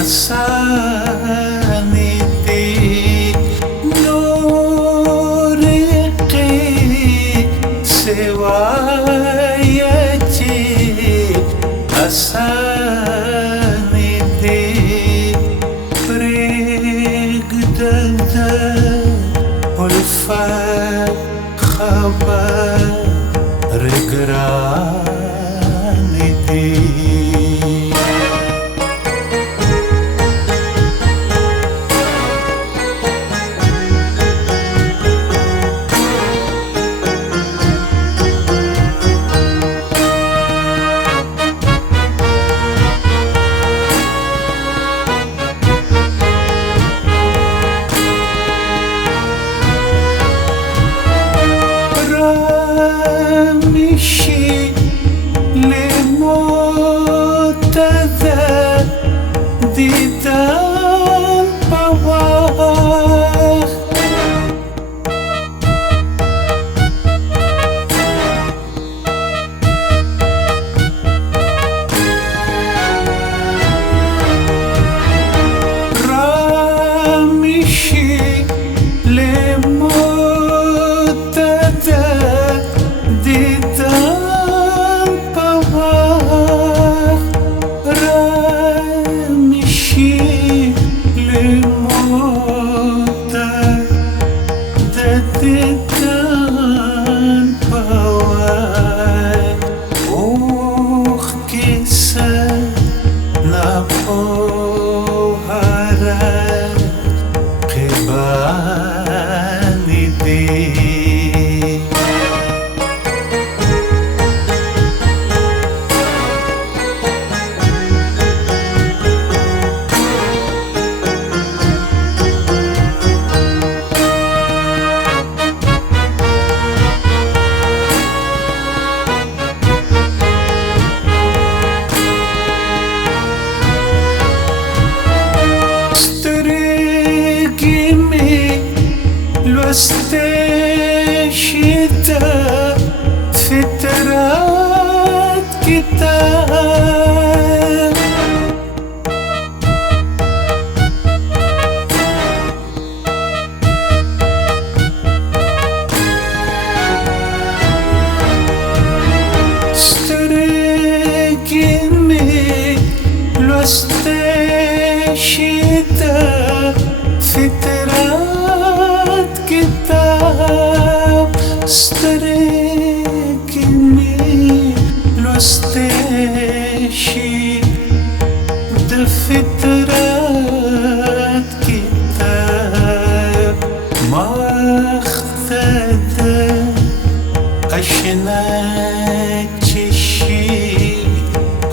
أساندي نورقي سوايتي أساندي بريقدد والفات خبر رقراني دي مشي لموت ذا ديدان بواخ رامشي لموت ذا ديدان بواخ رامشي لموت ذا ديدان بواخ أوخ كيسا نبوهرة قباني دي استشهد فترات كتاب استرقمي لو استشهد فترات كتاب استرقمي لو استشهد فترات كتاب ما اختدى أشنات الشي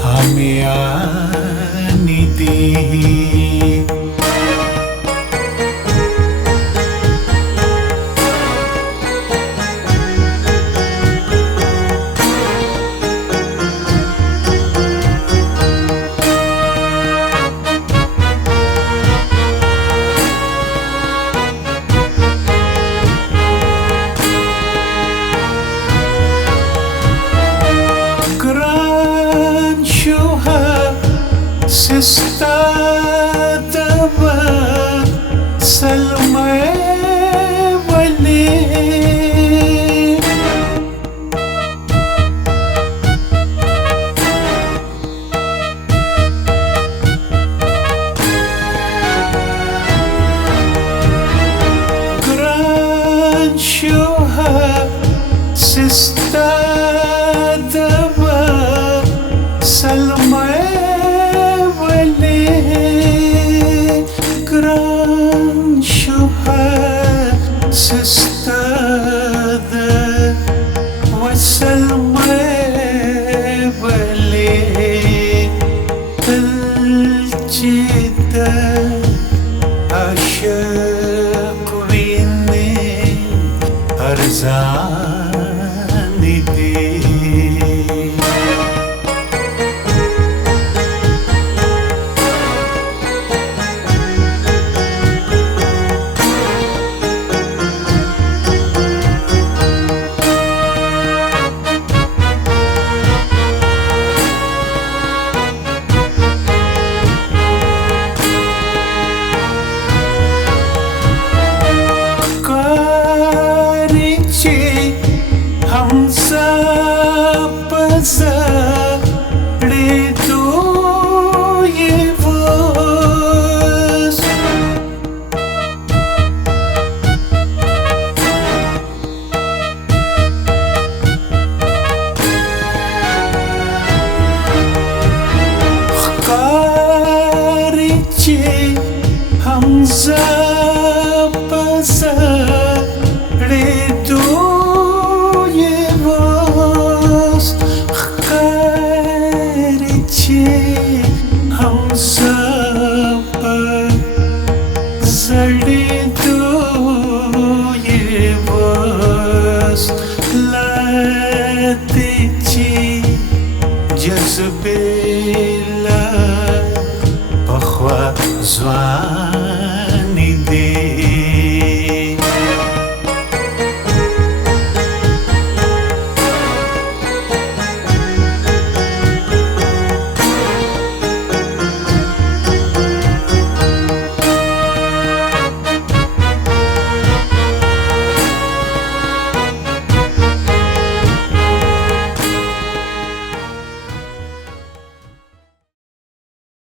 عمياني دي سستادبا سلمى ولي قران شوها سستادبا سلمى قران شوها زړېدو یې وس ښکاري چې حمزه په زړېدو یې وس ښکاري چې حمزه په زړېدو یې وس لا دې چې جذبې له پخوا ځوان